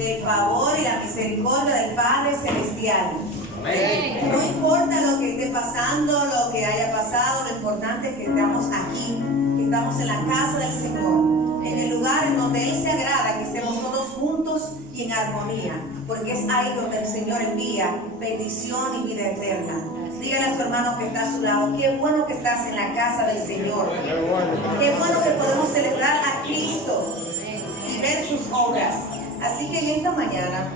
del favor y la misericordia del Padre Celestial. Amén. No importa lo que esté pasando, lo que haya pasado, lo importante es que estamos aquí, que estamos en la casa del Señor, en el lugar en donde Él se agrada, que estemos todos juntos y en armonía, porque es ahí donde el Señor envía bendición y vida eterna. Dígale a su hermano que está a su lado, qué bueno que estás en la casa del Señor. Qué bueno que podemos celebrar a Cristo y ver sus obras. Así que en esta mañana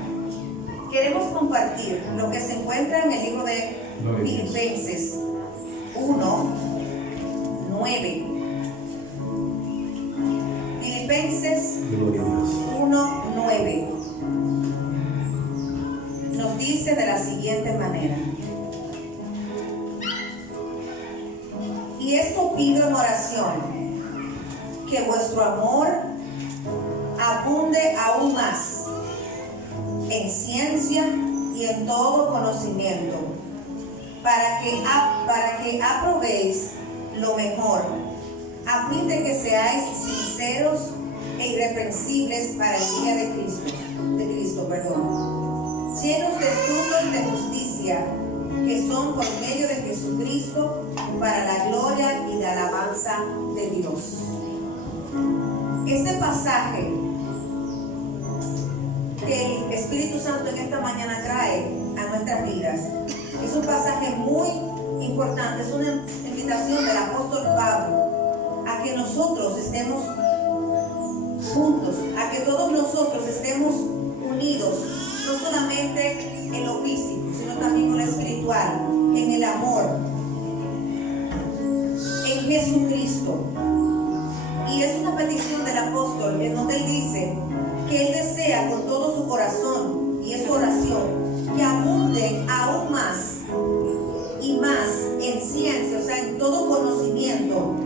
queremos compartir lo que se encuentra en el libro de Filipenses 1:9. Filipenses 1:9 nos dice de la siguiente manera: y esto pido en oración, que vuestro amor abunde aún más en ciencia y en todo conocimiento, para que aprobéis lo mejor, a fin de que seáis sinceros e irreprensibles para el día de Cristo, llenos de frutos de justicia, que son por medio de Jesucristo, para la gloria y la alabanza de Dios. Este pasaje que el Espíritu Santo en esta mañana trae a nuestras vidas es un pasaje muy importante, es una invitación del apóstol Pablo a que nosotros estemos juntos, a que todos nosotros estemos unidos, no solamente en lo físico, sino también en lo espiritual, en el amor, en Jesucristo. Y es una petición del apóstol en donde él dice que él desea con todo su corazón, y es su oración, que abunden aún más y más en ciencia, o sea, en todo conocimiento,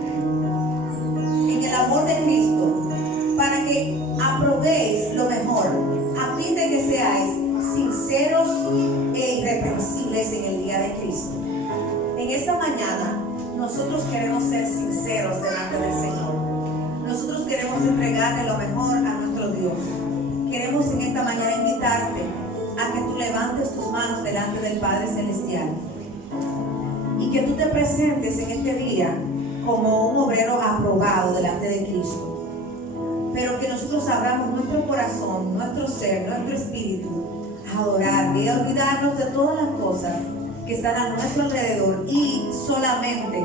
en el amor de Cristo, para que aprobéis lo mejor, a fin de que seáis sinceros e irreprensibles en el día de Cristo. En esta mañana nosotros queremos ser sinceros delante del Señor. Nosotros queremos entregarle lo mejor a nuestro Dios. Queremos en esta mañana invitarte a que tú levantes tus manos delante del Padre Celestial y que tú te presentes en este día como un obrero aprobado delante de Cristo. Pero que nosotros abramos nuestro corazón, nuestro ser, nuestro espíritu a adorarle y a olvidarnos de todas las cosas que están a nuestro alrededor y solamente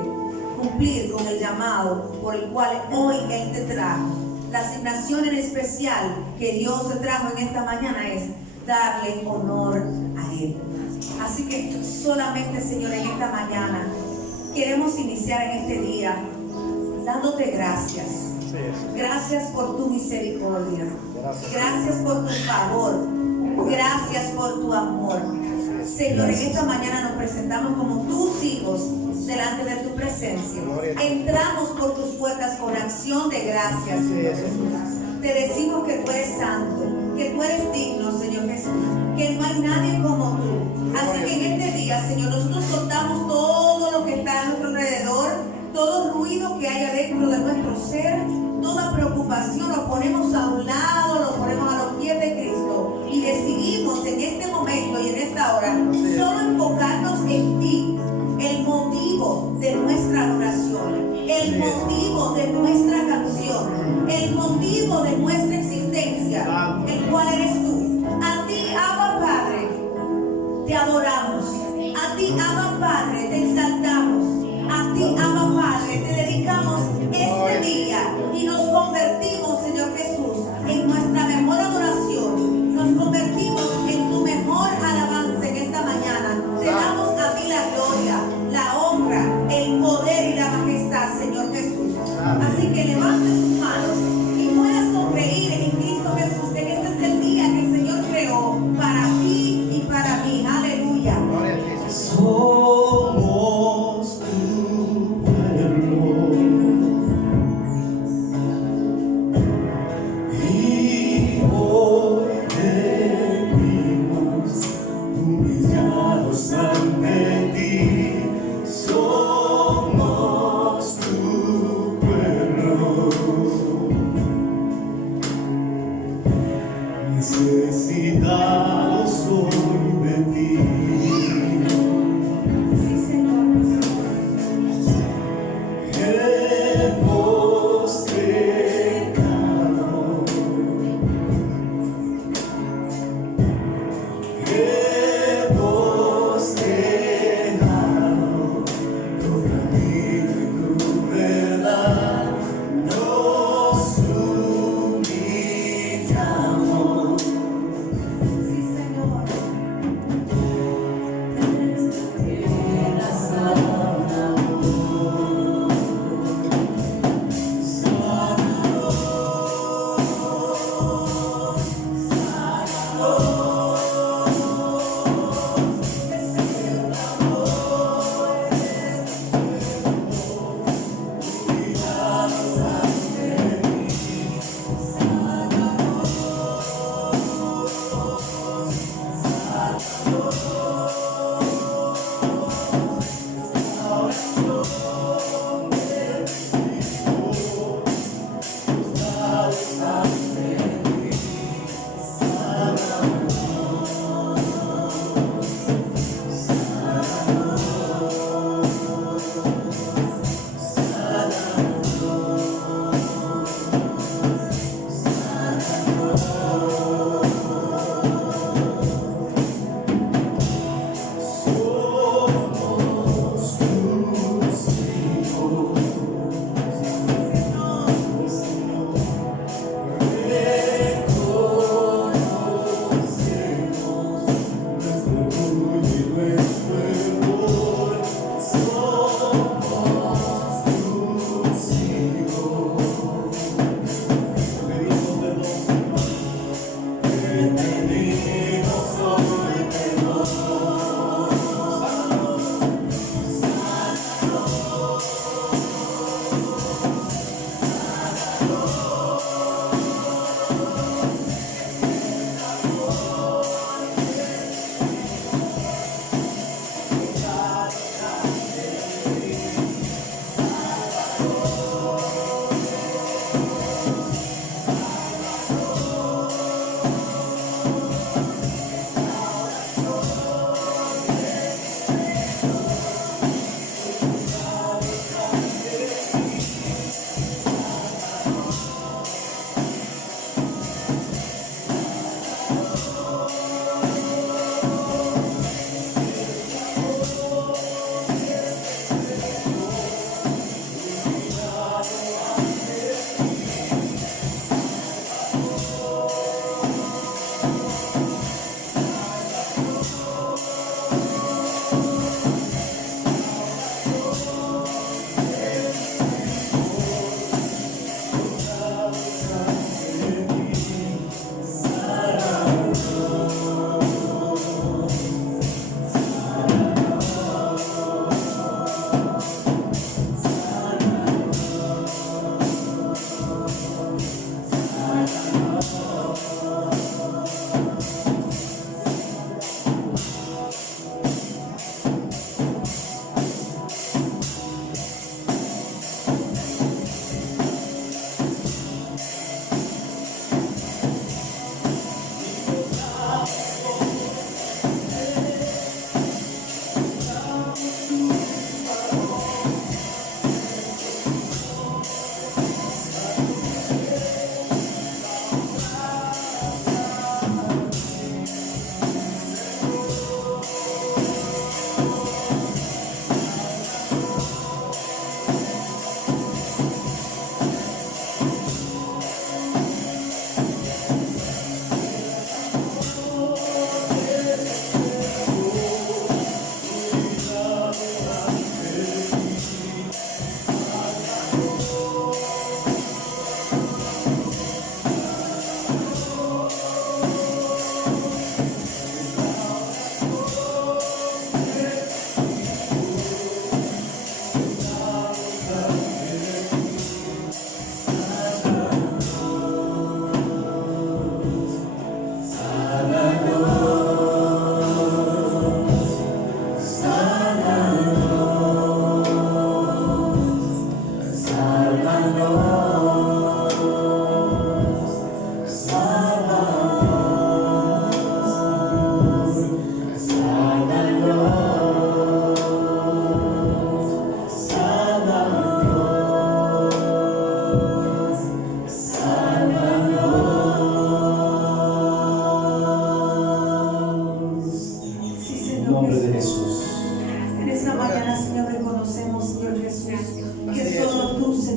cumplir con el llamado por el cual hoy Él te trajo. La asignación en especial que Dios te trajo en esta mañana es darle honor a Él. Así que solamente, Señor, en esta mañana queremos iniciar en este día dándote gracias. Gracias por tu misericordia. Gracias por tu favor. Gracias por tu amor. Señor, en esta mañana nos presentamos como tus hijos delante de tu presencia. Entramos por tus puertas con acción de gracias, Señor Jesús. Te decimos que tú eres santo, que tú eres digno, Señor Jesús, que no hay nadie como tú. Así que en este día, Señor, nosotros soltamos todo lo que está a nuestro alrededor, todo ruido que haya dentro de nuestro ser, toda preocupación lo ponemos a un lado, lo ponemos a los pies de Cristo y decidimos en este momento y en esta hora solo enfocarnos en ti, el motivo de nuestra adoración, el motivo de nuestra canción, el motivo de nuestra existencia, el cual eres tú. A ti, Abba Padre, te adoramos. A ti, Abba Padre, te exaltamos. A ti, Abba Padre, te dedicamos este día y nos convertimos, Señor Jesús, en nuestra mejor adoración. Nos convertimos en tu mejor alabanza en esta mañana. Te damos a ti la gloria, la honra, el poder y la majestad, Señor Jesús. Así que levante sus manos y pueda sonreír en Cristo Jesús, que este es el día que el Señor creó para ti y para mí. Aleluya. Somos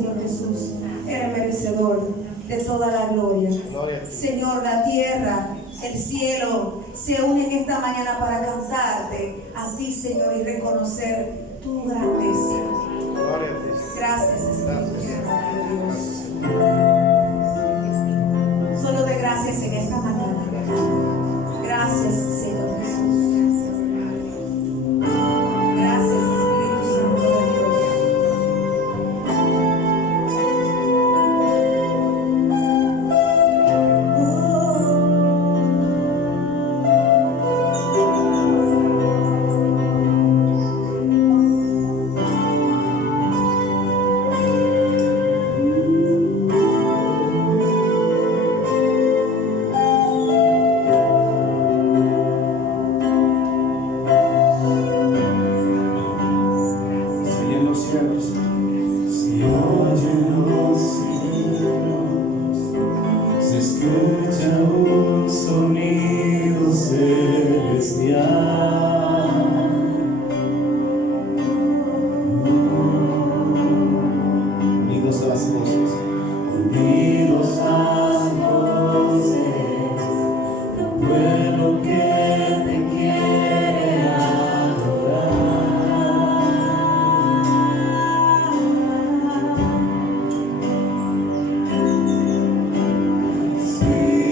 Señor Jesús. Eres merecedor de toda la gloria. Señor, la tierra, el cielo se unen esta mañana para cantarte a ti, Señor, y reconocer tu grandeza. Gracias, Espíritu Santo de Dios. Solo de gracias en esta mañana. Gracias, Señor Jesús. Gracias, Espíritu Santo de Dios. Sí.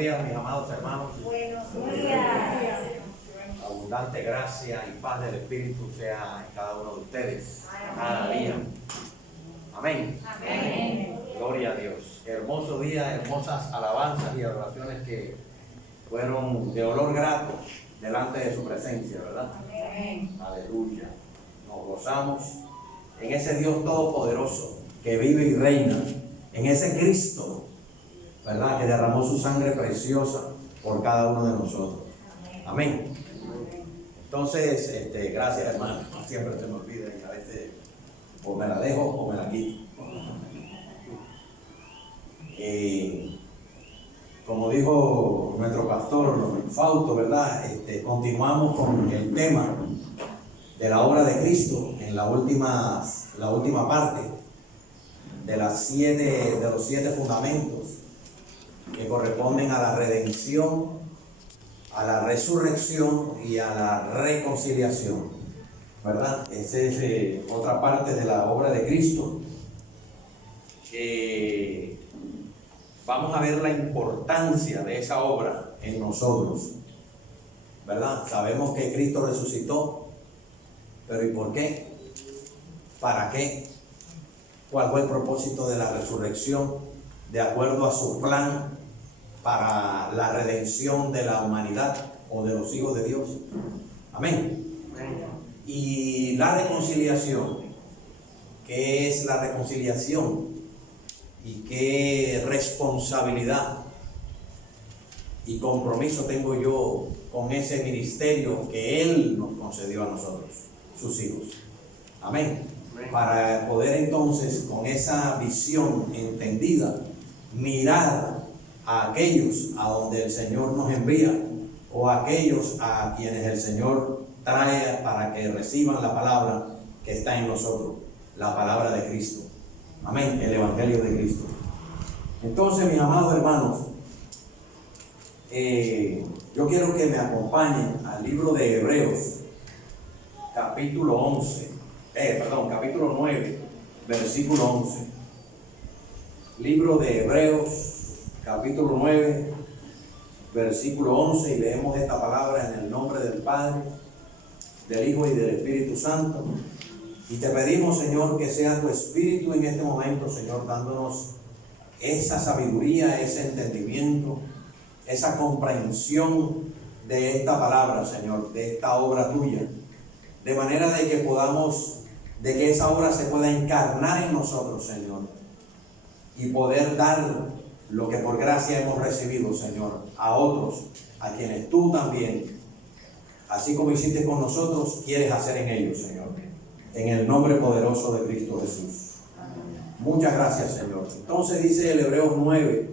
días, mis amados hermanos. Buenos días. Abundante gracia y paz del Espíritu sea en cada uno de ustedes, cada día. Amén. Amén. Gloria a Dios. Hermoso día, hermosas alabanzas y adoraciones que fueron de olor grato delante de su presencia, ¿verdad? Amén. Aleluya. Nos gozamos en ese Dios todopoderoso que vive y reina, en ese Cristo, ¿verdad? Que derramó su sangre preciosa por cada uno de nosotros. Amén. Entonces, gracias, hermano. Siempre se me olvida y a veces o me la dejo o me la quito. Como dijo nuestro pastor Fausto, ¿verdad? Continuamos con el tema de la obra de Cristo en la última parte de los 7 fundamentos que corresponden a la redención, a la resurrección y a la reconciliación, ¿verdad? Esa es otra parte de la obra de Cristo. Vamos a ver la importancia de esa obra en nosotros, ¿verdad? Sabemos que Cristo resucitó, pero ¿y por qué? ¿Para qué? ¿Cuál fue el propósito de la resurrección de acuerdo a su plan para la redención de la humanidad o de los hijos de Dios? Amén. Y la reconciliación, ¿qué es la reconciliación? Y qué responsabilidad y compromiso tengo yo con ese ministerio que Él nos concedió a nosotros, sus hijos. Amén. Para poder entonces, con esa visión entendida, mirar a aquellos a donde el Señor nos envía, o a aquellos a quienes el Señor trae para que reciban la palabra que está en nosotros, la palabra de Cristo. Amén, el Evangelio de Cristo. Entonces, mis amados hermanos, yo quiero que me acompañen al libro de Hebreos, capítulo 9, versículo 11. Libro de Hebreos, capítulo 9, versículo 11, y leemos esta palabra en el nombre del Padre, del Hijo y del Espíritu Santo. Y te pedimos, Señor, que sea tu Espíritu en este momento, Señor, dándonos esa sabiduría, ese entendimiento, esa comprensión de esta palabra, Señor, de esta obra tuya, de manera de que esa obra se pueda encarnar en nosotros, Señor, y poder dar lo que por gracia hemos recibido, Señor, a otros, a quienes tú también, así como hiciste con nosotros, quieres hacer en ellos, Señor. En el nombre poderoso de Cristo Jesús. Muchas gracias, Señor. Entonces dice el Hebreos 9,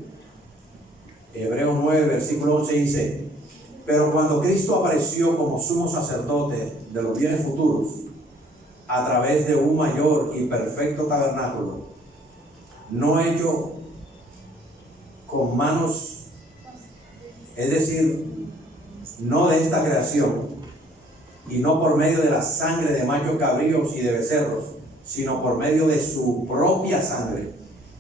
versículo 11, dice: pero cuando Cristo apareció como sumo sacerdote de los bienes futuros, a través de un mayor y perfecto tabernáculo, no hecho con manos, es decir, no de esta creación, y no por medio de la sangre de machos cabríos y de becerros, sino por medio de su propia sangre,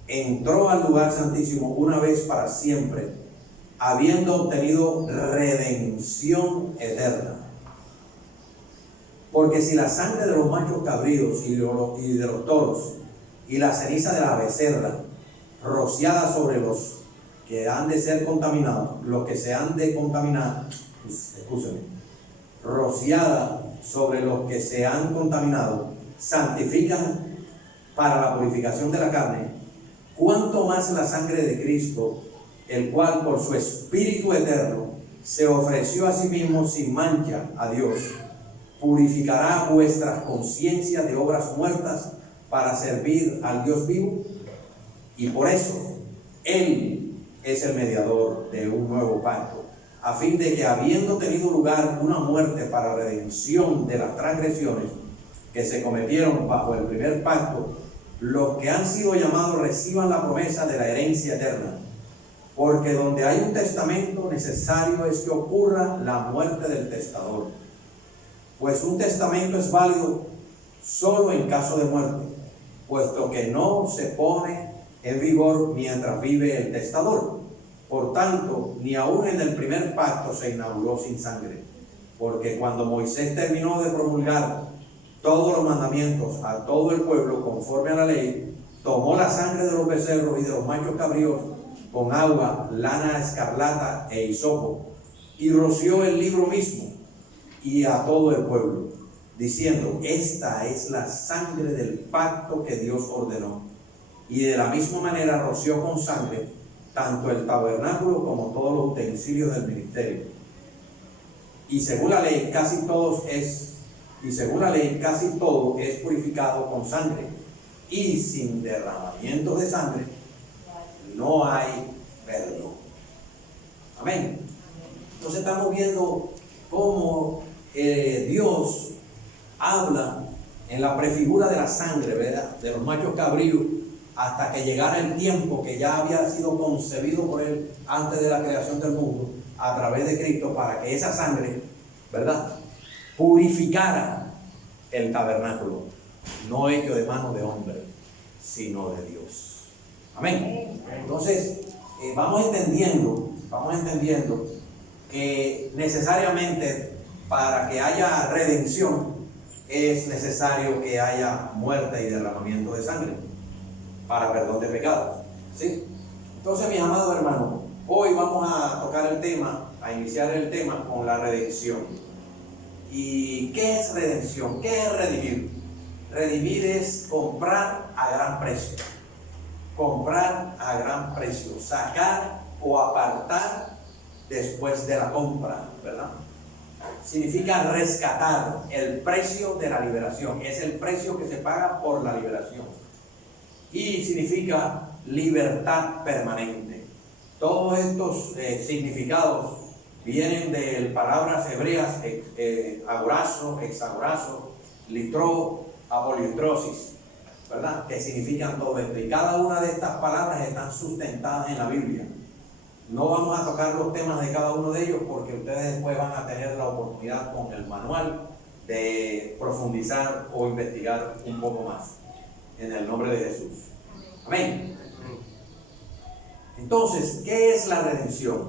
entró al lugar santísimo una vez para siempre, habiendo obtenido redención eterna. Porque si la sangre de los machos cabríos y de los toros, y la ceniza de la becerra, rociada sobre los que han de ser contaminados, los que se han de contaminar, rociada sobre los que se han contaminado, santifican para la purificación de la carne, cuánto más la sangre de Cristo, el cual por su Espíritu eterno se ofreció a sí mismo sin mancha a Dios, purificará vuestras conciencias de obras muertas para servir al Dios vivo. Y por eso Él es el mediador de un nuevo pacto, a fin de que, habiendo tenido lugar una muerte para redención de las transgresiones que se cometieron bajo el primer pacto, los que han sido llamados reciban la promesa de la herencia eterna. Porque donde hay un testamento, necesario es que ocurra la muerte del testador. Pues un testamento es válido solo en caso de muerte, puesto que no se pone en vigor mientras vive el testador. Por tanto, ni aún en el primer pacto se inauguró sin sangre, porque cuando Moisés terminó de promulgar todos los mandamientos a todo el pueblo conforme a la ley, tomó la sangre de los becerros y de los machos cabríos con agua, lana escarlata e hisopo, y roció el libro mismo y a todo el pueblo, diciendo: esta es la sangre del pacto que Dios ordenó. Y de la misma manera roció con sangre tanto el tabernáculo como todos los utensilios del ministerio. Y según la ley casi todo es purificado con sangre, y sin derramamiento de sangre no hay perdón. Amén. Entonces estamos viendo cómo Dios habla en la prefigura de la sangre, ¿verdad?, de los machos cabríos, hasta que llegara el tiempo que ya había sido concebido por Él antes de la creación del mundo, a través de Cristo, para que esa sangre, ¿verdad?, purificara el tabernáculo, no hecho de mano de hombre, sino de Dios. Amén. Entonces, vamos entendiendo que necesariamente para que haya redención es necesario que haya muerte y derramamiento de sangre para perdón de pecados, ¿sí? Entonces, mis amados hermanos, hoy vamos a tocar el tema, a iniciar el tema con la redención. ¿Y qué es redención? ¿Qué es redimir? Redimir es comprar a gran precio. Comprar a gran precio, sacar o apartar después de la compra, ¿verdad? Significa rescatar, el precio de la liberación, es el precio que se paga por la liberación. Y significa libertad permanente. Todos estos significados vienen de palabras hebreas, agorazo, exagorazo, litro, apolitrosis, ¿verdad?, que significan todo esto. Y cada una de estas palabras están sustentadas en la Biblia. No vamos a tocar los temas de cada uno de ellos, porque ustedes después van a tener la oportunidad con el manual de profundizar o investigar un poco más, en el nombre de Jesús. Amén. Entonces, ¿qué es la redención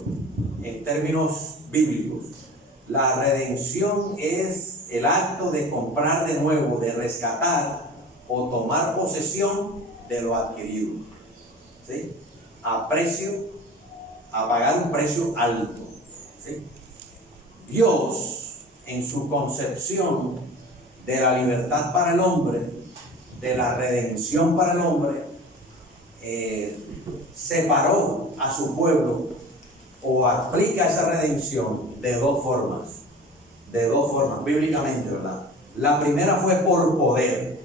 en términos bíblicos? La redención es el acto de comprar de nuevo, de rescatar o tomar posesión de lo adquirido, ¿sí?, a pagar un precio alto, ¿sí? Dios, en su concepción de la libertad para el hombre, de la redención para el hombre, separó a su pueblo, o aplica esa redención de dos formas, bíblicamente, ¿verdad? La primera fue por poder,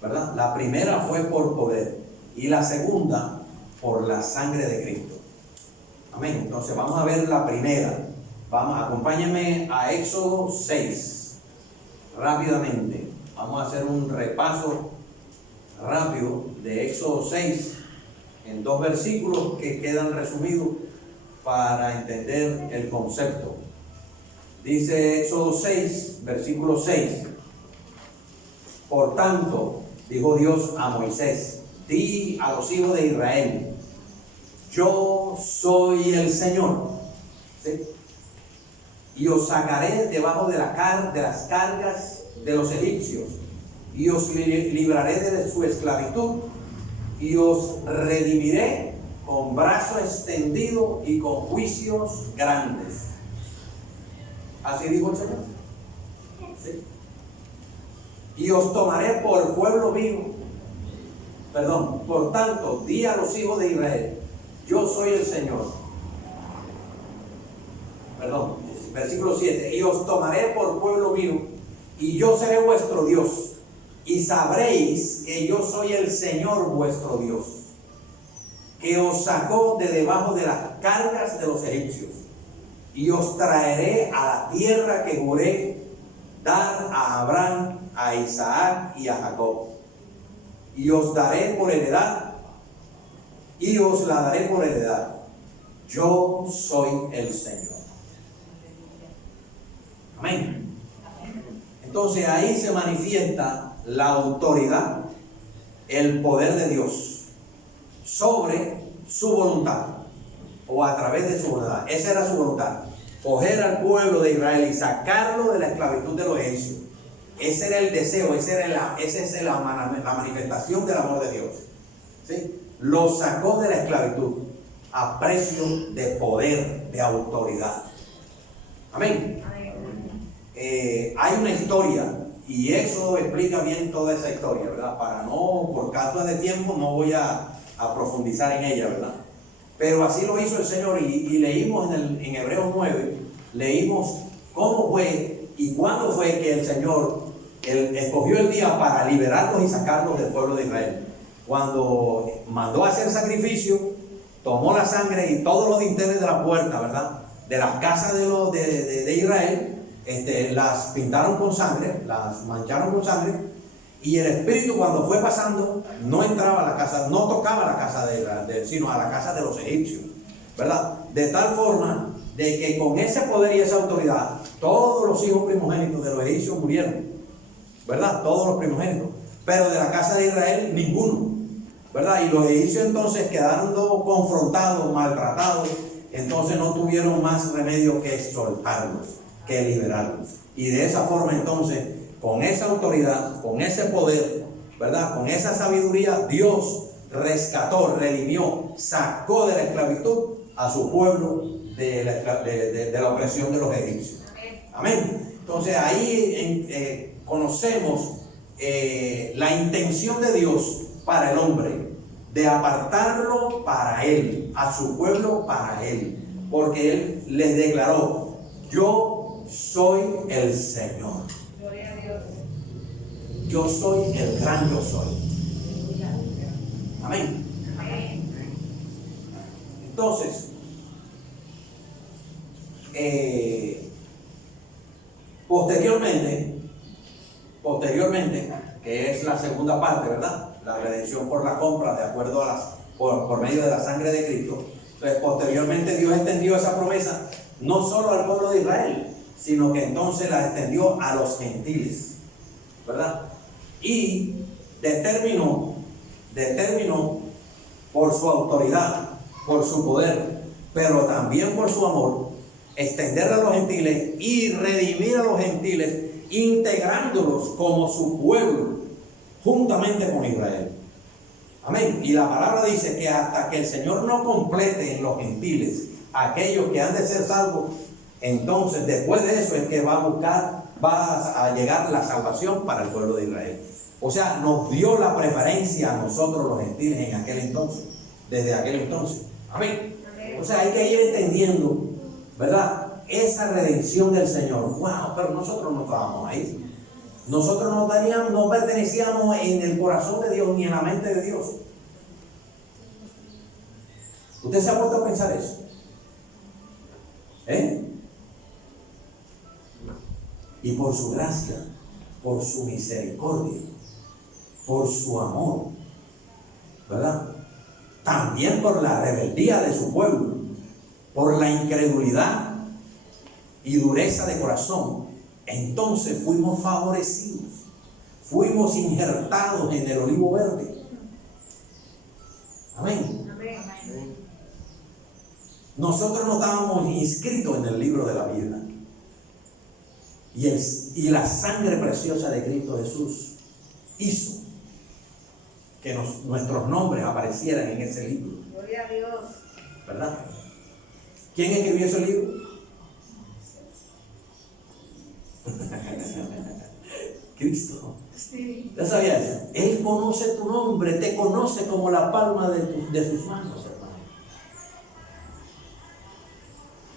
¿verdad? La primera fue por poder, y la segunda por la sangre de Cristo. Amén. Entonces vamos a ver la primera. Acompáñenme a Éxodo 6, rápidamente. Vamos a hacer un repaso rápido de Éxodo 6 en 2 versículos que quedan resumidos para entender el concepto. Dice Éxodo 6, versículo 6: por tanto, dijo Dios a Moisés, di a los hijos de Israel: yo soy el Señor, ¿sí?, y os sacaré debajo de las cargas de los egipcios, y os libraré de su esclavitud, y os redimiré con brazo extendido y con juicios grandes. Así dijo el Señor, ¿sí? Y os tomaré por pueblo mío. Por tanto, di a los hijos de Israel: yo soy el Señor. Versículo 7: y os tomaré por pueblo mío, y yo seré vuestro Dios, y sabréis que yo soy el Señor vuestro Dios, que os sacó de debajo de las cargas de los egipcios, y os traeré a la tierra que juré dar a Abraham, a Isaac y a Jacob, y os daré por heredad, y os la daré por heredad. Yo soy el Señor. Amén. Entonces ahí se manifiesta la autoridad, el poder de Dios sobre su voluntad. o a través de su voluntad. Esa era su voluntad. Coger al pueblo de Israel y sacarlo de la esclavitud de los egipcios. Ese era el deseo, esa es la manifestación del amor de Dios. ¿Sí? Lo sacó de la esclavitud a precio de poder, de autoridad. Amén. Hay una historia y Éxodo explica bien toda esa historia, ¿verdad? Por causa de tiempo no voy a profundizar en ella, ¿verdad? Pero así lo hizo el Señor y leímos en Hebreos 9, leímos cómo fue y cuándo fue que el Señor escogió el día para liberarlos y sacarlos del pueblo de Israel. Cuando mandó a hacer sacrificio, tomó la sangre y todos los dinteles de la puerta, ¿verdad?, de las casas de Israel, las pintaron con sangre, las mancharon con sangre, y el Espíritu cuando fue pasando no entraba a la casa, no tocaba la casa de Israel, sino a la casa de los egipcios, ¿verdad? De tal forma de que con ese poder y esa autoridad todos los hijos primogénitos de los egipcios murieron, ¿verdad? Todos los primogénitos, pero de la casa de Israel ninguno, ¿verdad? Y los egipcios entonces quedando confrontados, maltratados, entonces no tuvieron más remedio que soltarlos, que liberarlos. Y de esa forma entonces, con esa autoridad, con ese poder, ¿verdad?, con esa sabiduría, Dios rescató, redimió, sacó de la esclavitud a su pueblo de la opresión de los egipcios. Amén. Entonces ahí conocemos la intención de Dios para el hombre, de apartarlo para Él, a su pueblo para Él, porque Él les declaró: yo soy el Señor. Gloria a Dios. Yo soy el gran yo soy. Amén. Amén. Entonces, posteriormente, que es la segunda parte, ¿verdad?, la redención por la compra, de acuerdo a por medio de la sangre de Cristo. Entonces, posteriormente Dios extendió esa promesa no solo al pueblo de Israel, sino que entonces la extendió a los gentiles, ¿verdad? Y determinó por su autoridad, por su poder, pero también por su amor, extenderla a los gentiles y redimir a los gentiles, integrándolos como su pueblo, juntamente con Israel. Amén. Y la palabra dice que hasta que el Señor no complete en los gentiles aquellos que han de ser salvos, entonces después de eso es que va a llegar la salvación para el pueblo de Israel. O sea, nos dio la preferencia a nosotros los gentiles en aquel entonces, desde aquel entonces. Amén. O sea, hay que ir entendiendo, ¿verdad?, esa redención del Señor. Wow, pero nosotros no estábamos ahí. Nosotros no pertenecíamos en el corazón de Dios ni en la mente de Dios. ¿Usted se ha puesto a pensar eso? Y por su gracia, por su misericordia, por su amor, ¿verdad?, también por la rebeldía de su pueblo, por la incredulidad y dureza de corazón, entonces fuimos favorecidos, fuimos injertados en el olivo verde. Amén. Amén. Nosotros no estábamos inscritos en el libro de la vida, y la sangre preciosa de Cristo Jesús hizo que nuestros nombres aparecieran en ese libro. Gloria a Dios. ¿Verdad? ¿Quién escribió ese libro? Cristo. Sí. ¿Ya sabías eso? Él conoce tu nombre, te conoce como la palma de sus manos, hermano.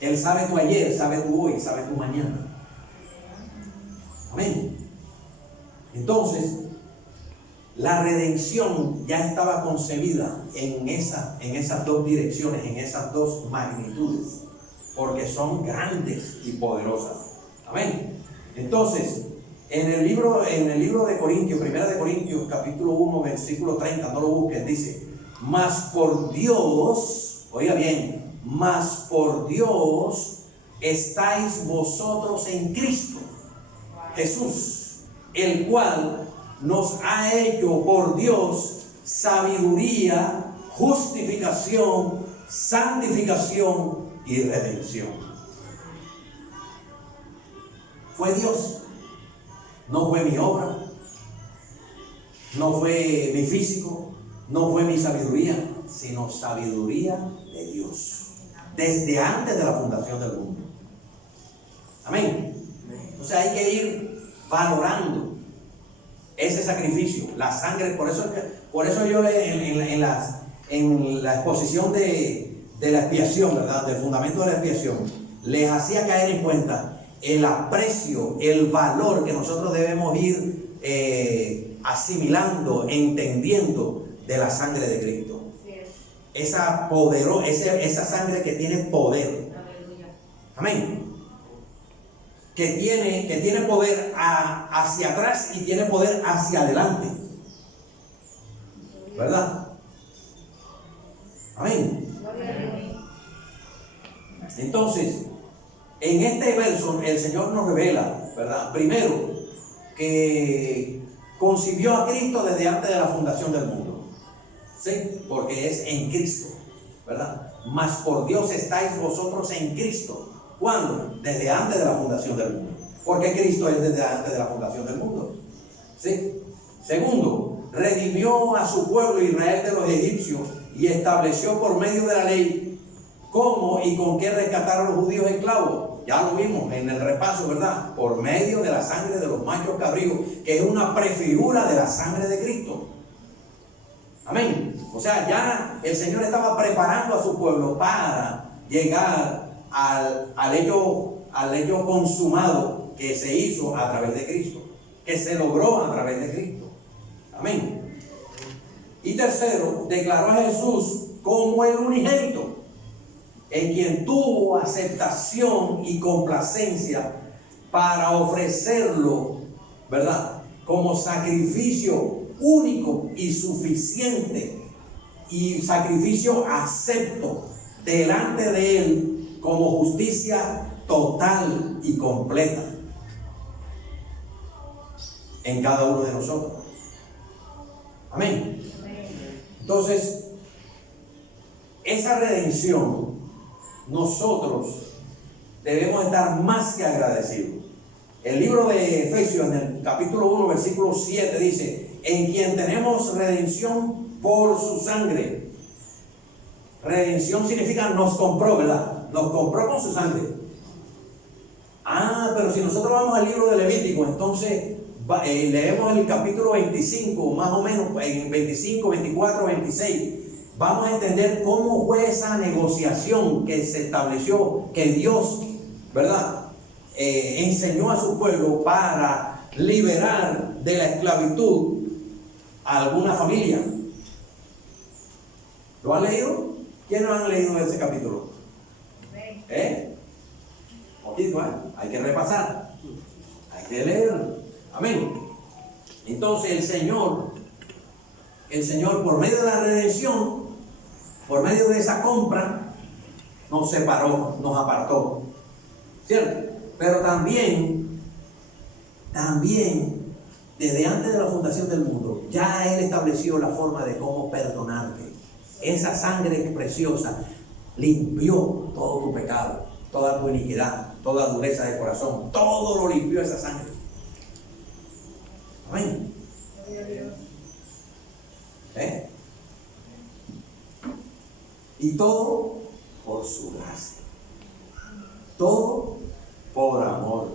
Él sabe tu ayer, sabe tu hoy, sabe tu mañana. Amén. Entonces, la redención ya estaba concebida en esas dos direcciones, en esas dos magnitudes, porque son grandes y poderosas. Amén. Entonces, en el libro de Corintios, 1 de Corintios, capítulo 1, versículo 30, no lo busques, dice: mas por Dios, oiga bien, mas por Dios estáis vosotros en Cristo Jesús, el cual nos ha hecho por Dios sabiduría, justificación santificación y redención. Fue Dios, no fue mi obra, no fue mi físico, no fue mi sabiduría, sino sabiduría de Dios, desde antes de la fundación del mundo. Amén. Entonces hay que ir valorando ese sacrificio, la sangre. Por eso yo en la exposición de la expiación, ¿verdad?, del fundamento de la expiación, les hacía caer en cuenta el aprecio, el valor que nosotros debemos ir asimilando, entendiendo de la sangre de Cristo. Esa sangre que tiene poder. Amén. Que tiene poder hacia atrás y tiene poder hacia adelante. ¿Verdad? Amén. Entonces, en este verso el Señor nos revela, ¿verdad?, primero, que concibió a Cristo desde antes de la fundación del mundo. ¿Sí? Porque es en Cristo, ¿verdad? Mas por Dios estáis vosotros en Cristo. ¿Cuándo? Desde antes de la fundación del mundo. Porque Cristo es desde antes de la fundación del mundo. ¿Sí? Segundo, redimió a su pueblo Israel de los egipcios y estableció por medio de la ley cómo y con qué rescatar a los judíos esclavos. Ya lo vimos en el repaso, ¿verdad? Por medio de la sangre de los machos cabríos, que es una prefigura de la sangre de Cristo. Amén. O sea, ya el Señor estaba preparando a su pueblo para llegar al hecho consumado que se hizo a través de Cristo, que se logró a través de Cristo. Amén. Y tercero, declaró a Jesús como el unigénito, en quien tuvo aceptación y complacencia para ofrecerlo, ¿verdad?, como sacrificio único y suficiente, y sacrificio acepto delante de Él como justicia total y completa en cada uno de nosotros. Amén. Entonces, esa redención, nosotros debemos estar más que agradecidos. El libro de Efesios, en el capítulo 1, versículo 7, dice: en quien tenemos redención por su sangre. Redención significa nos compró, ¿verdad? Nos compró con su sangre. Pero si nosotros vamos al libro de Levítico, entonces leemos el capítulo 25, más o menos, en 25, 24, 26. Vamos a entender cómo fue esa negociación que se estableció, que Dios, ¿verdad?, enseñó a su pueblo para liberar de la esclavitud a alguna familia. ¿Lo han leído? ¿Quiénes han leído ese capítulo? Poquito, hay que repasar, hay que leer. Amén. Entonces el Señor, por medio de la redención, por medio de esa compra, nos separó, nos apartó, ¿cierto? Pero también, desde antes de la fundación del mundo, ya Él estableció la forma de cómo perdonarte. Esa sangre preciosa limpió todo tu pecado, toda tu iniquidad, toda dureza de corazón, todo lo limpió esa sangre. Amén. Y todo por su gracia, todo por amor,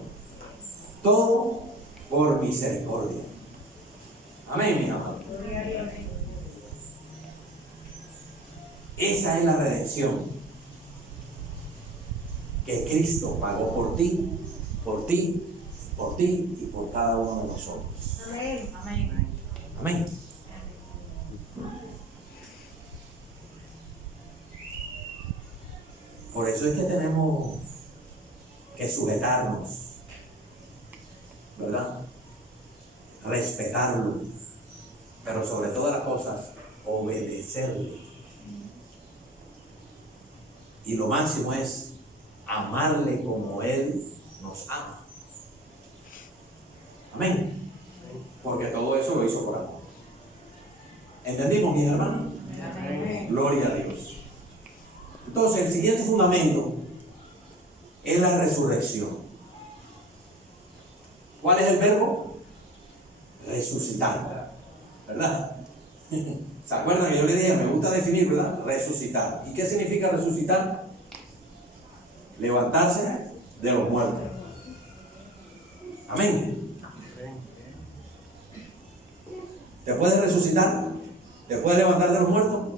todo por misericordia. Amén, mi amado. Esa es la redención que Cristo pagó por ti, por ti, por ti y por cada uno de nosotros. Amén. Amén. Amén. Por eso es que tenemos que sujetarnos, ¿verdad? Respetarlo, pero sobre todas las cosas, obedecerle. Y lo máximo es amarle como Él nos ama. Amén. Porque todo eso lo hizo por amor. ¿Entendimos, mis hermanos? Amén. Gloria a Dios. Entonces, el siguiente fundamento es la resurrección. ¿Cuál es el verbo? Resucitar, ¿verdad? ¿Se acuerdan que yo le dije, me gusta definir, ¿verdad? Resucitar. ¿Y qué significa resucitar? Levantarse de los muertos. Amén. ¿Te puedes resucitar? ¿Te puedes levantar de los muertos?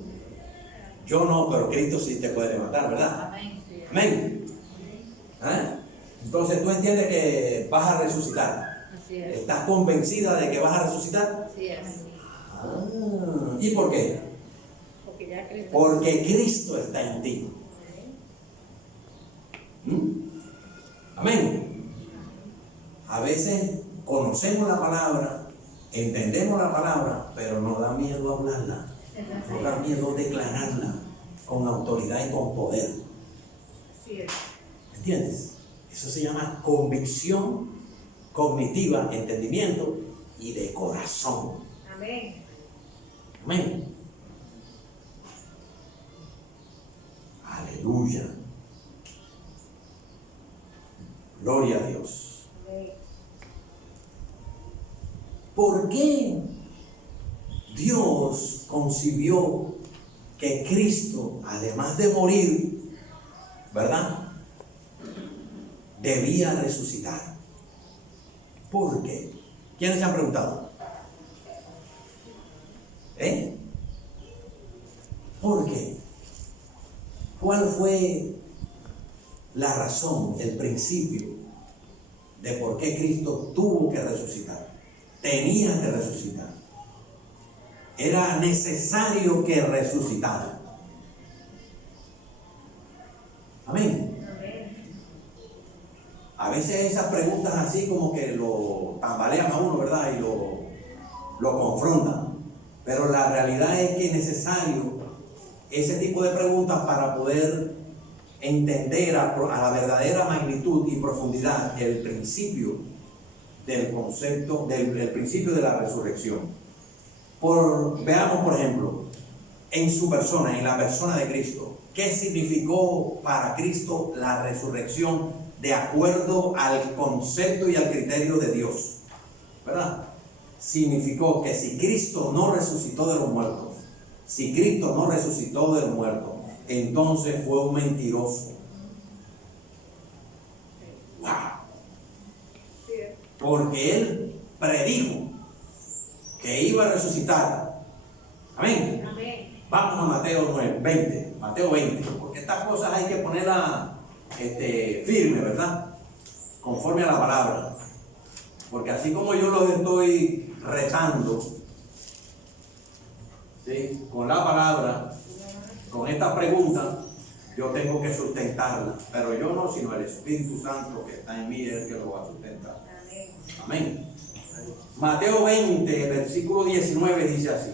Yo no, pero Cristo sí te puede levantar, ¿verdad? Amén. Amén. ¿Ah? Entonces tú entiendes que vas a resucitar. Así es. ¿Estás convencida de que vas a resucitar? Así es. ¿Y por qué? Porque ya Cristo. Porque Cristo está en ti. Amén. A veces conocemos la palabra, entendemos la palabra, pero nos da miedo hablarla, nos da miedo declararla con autoridad y con poder. Así es. ¿Entiendes? Eso se llama convicción cognitiva, entendimiento y de corazón. Amén. Amén. Aleluya. Gloria a Dios. Amén. ¿Por qué Dios concibió que Cristo, además de morir, ¿verdad?, debía resucitar? ¿Por qué? ¿Quiénes se han preguntado? ¿Por qué? ¿Cuál fue la razón, el principio de por qué Cristo tuvo que resucitar? Tenía que resucitar. Era necesario que resucitara. Amén. A veces esas preguntas así como que lo tambalean a uno, ¿verdad? Y lo confrontan. Pero la realidad es que es necesario ese tipo de preguntas para poder entender a la verdadera magnitud y profundidad el principio del concepto, del principio de la resurrección. Veamos, por ejemplo, en su persona, en la persona de Cristo, ¿qué significó para Cristo la resurrección de acuerdo al concepto y al criterio de Dios? ¿Verdad? Significó que si Cristo no resucitó de los muertos, si Cristo no resucitó del muerto, entonces fue un mentiroso. ¡Wow! Porque Él predijo que iba a resucitar. Amén. Amén. Vamos a Mateo 20, Mateo 20, porque estas cosas hay que ponerlas firme, ¿verdad? Conforme a la palabra. Porque así como yo los estoy retando, ¿sí?, con la palabra, con esta pregunta, yo tengo que sustentarla. Pero yo no, sino el Espíritu Santo que está en mí es el que lo va a sustentar. Amén. Mateo 20, versículo 19 dice así.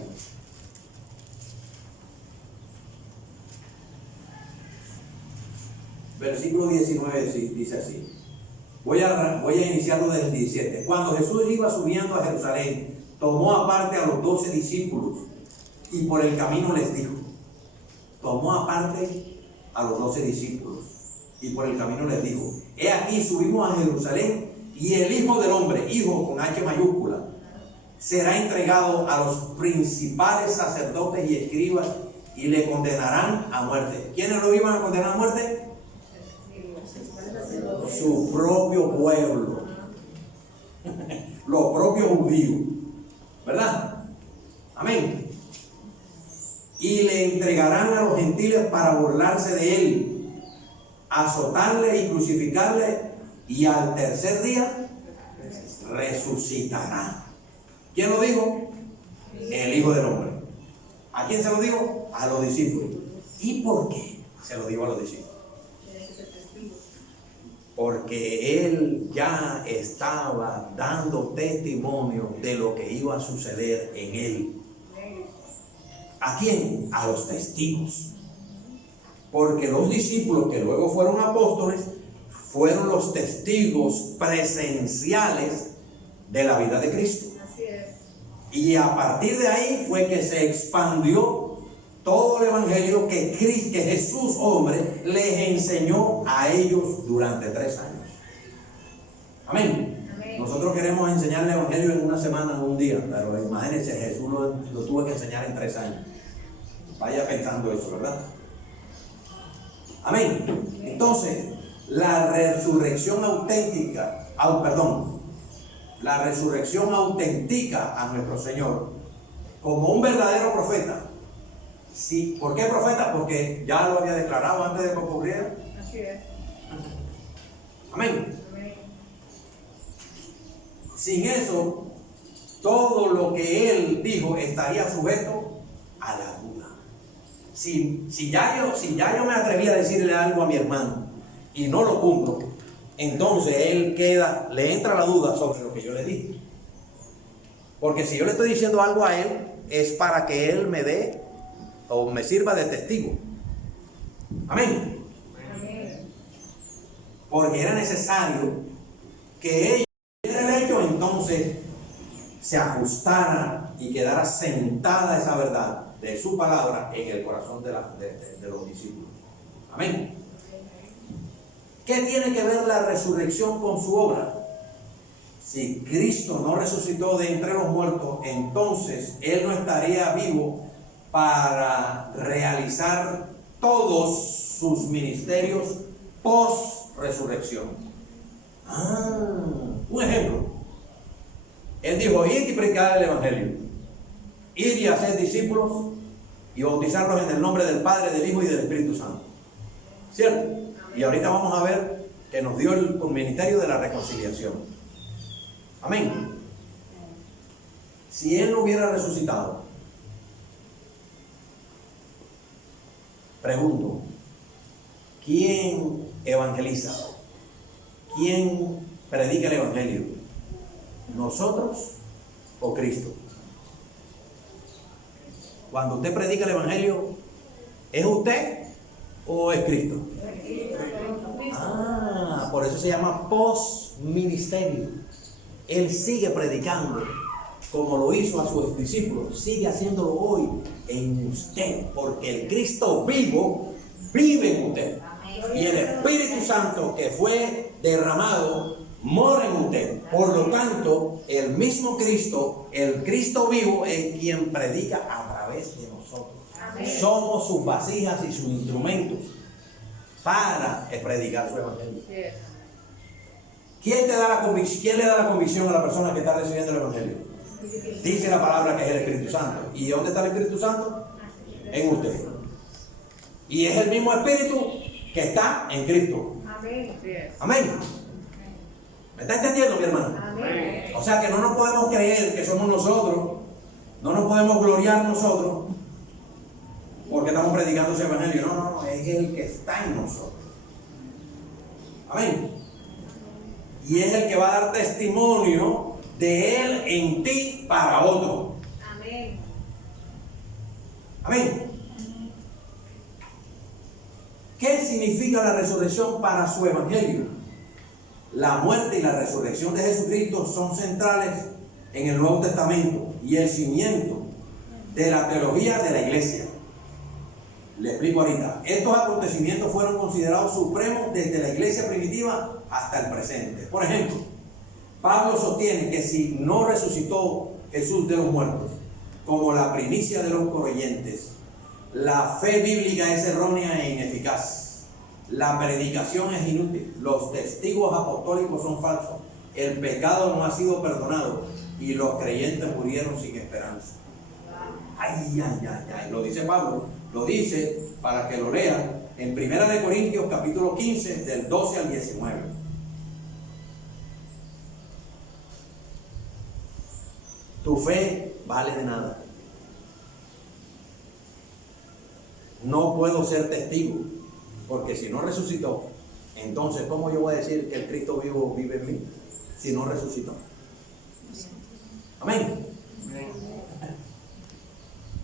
Versículo 19 dice así. Voy a iniciarlo desde el 17. Cuando Jesús iba subiendo a Jerusalén, tomó aparte a los 12 discípulos y por el camino les dijo. Tomó aparte a los 12 discípulos y por el camino les dijo: he aquí, subimos a Jerusalén, y el Hijo del Hombre, Hijo con H mayúscula, será entregado a los principales sacerdotes y escribas y le condenarán a muerte. ¿Quiénes lo iban a condenar a muerte? Su propio pueblo, los propios judíos, ¿verdad? Amén. Y le entregarán a los gentiles para burlarse de él, azotarle y crucificarle, y al tercer día resucitará. ¿Quién lo dijo? El Hijo del Hombre. ¿A quién se lo dijo? A los discípulos. ¿Y por qué se lo dijo a los discípulos? Porque él ya estaba dando testimonio de lo que iba a suceder en él. ¿A quién? A los testigos. Porque los discípulos que luego fueron apóstoles fueron los testigos presenciales de la vida de Cristo. Así es. Y a partir de ahí fue que se expandió todo el evangelio que Jesús, hombre, les enseñó a ellos durante 3 años. Amén. Amén. Nosotros queremos enseñar el evangelio en una semana, en un día, pero imagínense, Jesús lo tuvo que enseñar en 3 años. Vaya pensando eso, ¿verdad? Amén. Entonces, la resurrección auténtica, la resurrección autentica a nuestro Señor como un verdadero profeta. Sí, ¿por qué profeta? Porque ya lo había declarado antes de que ocurriera. Así es. Amén. Amén. Sin eso, todo lo que él dijo estaría sujeto a la duda. Si ya yo me atreví a decirle algo a mi hermano y no lo cumplo, entonces él le entra la duda sobre lo que yo le dije. Porque si yo le estoy diciendo algo a él, es para que él me dé o me sirva de testigo. Amén. Amén. Porque era necesario que ella hubiera el hecho, entonces se ajustara y quedara sentada esa verdad de su palabra en el corazón de los discípulos. Amén. ¿Qué tiene que ver la resurrección con su obra? Si Cristo no resucitó de entre los muertos, entonces Él no estaría vivo para realizar todos sus ministerios post-resurrección. Un ejemplo. Él dijo: id y predicar el evangelio, ir y hacer discípulos y bautizarlos en el nombre del Padre, del Hijo y del Espíritu Santo. ¿Cierto? Y ahorita vamos a ver que nos dio el ministerio de la reconciliación. Amén. Si Él no hubiera resucitado, pregunto, ¿quién evangeliza? ¿Quién predica el evangelio? ¿Nosotros o Cristo? Cuando usted predica el evangelio, ¿es usted o es Cristo? Por eso se llama post-ministerio. Él sigue predicando como lo hizo a sus discípulos, sigue haciéndolo hoy en usted, porque el Cristo vivo vive en usted. Y el Espíritu Santo que fue derramado mora en usted. Por lo tanto, el mismo Cristo, el Cristo vivo, es quien predica a través de nosotros. Amén. Somos sus vasijas y sus instrumentos para predicar su evangelio. Así es. ¿Quién le da la convicción a la persona que está recibiendo el evangelio? Dice la palabra que es el Espíritu Santo. ¿Y dónde está el Espíritu Santo? En usted. Y es el mismo Espíritu que está en Cristo. Amén. Así es. Amén. ¿Me está entendiendo, mi hermano? Amén. O sea que no nos podemos creer que somos nosotros, no nos podemos gloriar nosotros porque estamos predicando ese evangelio. No, es el que está en nosotros. Amén. Y es el que va a dar testimonio de Él en ti para otro. Amén. Amén. ¿Qué significa la resurrección para su evangelio? La muerte y la resurrección de Jesucristo son centrales en el Nuevo Testamento y el cimiento de la teología de la iglesia. Le explico ahorita. Estos acontecimientos fueron considerados supremos desde la iglesia primitiva hasta el presente. Por ejemplo, Pablo sostiene que si no resucitó Jesús de los muertos como la primicia de los creyentes, la fe bíblica es errónea e ineficaz. La predicación es inútil. Los testigos apostólicos son falsos. El pecado no ha sido perdonado y los creyentes murieron sin esperanza. Ay. Lo dice Pablo. Lo dice para que lo lean en 1 Corintios capítulo 15 del 12 al 19. Tu fe vale de nada. No puedo ser testigo, porque si no resucitó, entonces ¿cómo yo voy a decir que el Cristo vivo vive en mí si no resucitó? Amén.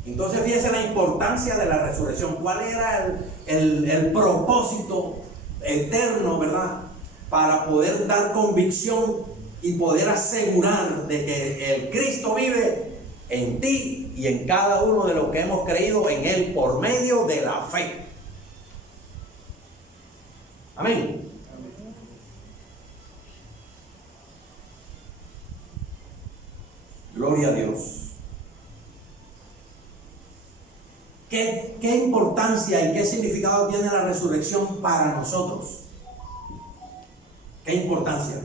Entonces fíjense la importancia de la resurrección. ¿Cuál era el propósito eterno, verdad? Para poder dar convicción y poder asegurar de que el Cristo vive en ti y en cada uno de los que hemos creído en Él por medio de la fe. Amén. Gloria a Dios. ¿Qué importancia y qué significado tiene la resurrección para nosotros? ¿Qué importancia?